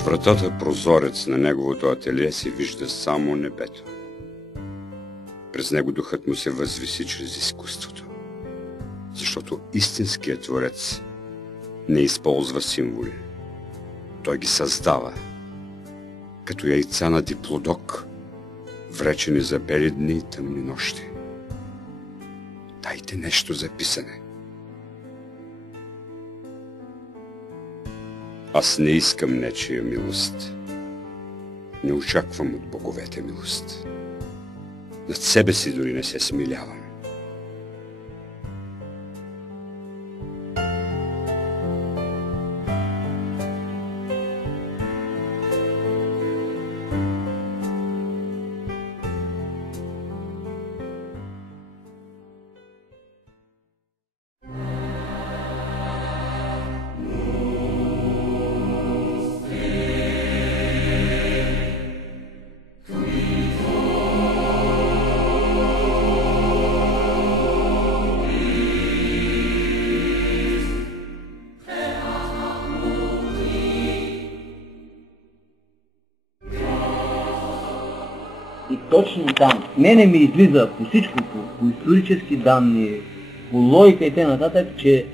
От вратата прозорец на неговото ателие се вижда само небето. През него духът му се възвиси чрез изкуството, защото истинският творец не използва символи. Той ги създава, като яйца на диплодок, вречени за бели дни и тъмни нощи. Дайте нещо за писане. Аз не искам нечия милост. Не очаквам от боговете милост. Над себе си дори не се смилявам. И точно там, мене ми излиза по всичко, по исторически данни, по логика и т.н., че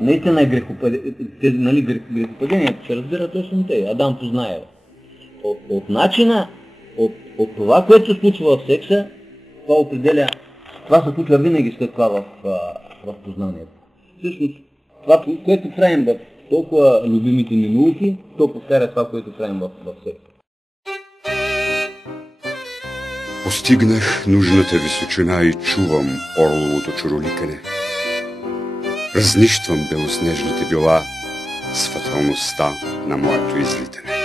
наистина е грехопадението се разбира точно тъй. Адам познае. От начина, от това, което се случва в секса, това определя, това се случва винаги след това в познанието. Всъщност, това, което правим в толкова любимите ни науки, то повтаря това, което правим в секса. Постигнах нужната височина и чувам орловото чуроликане. Разнищвам белоснежните била с фаталността на моето излитане.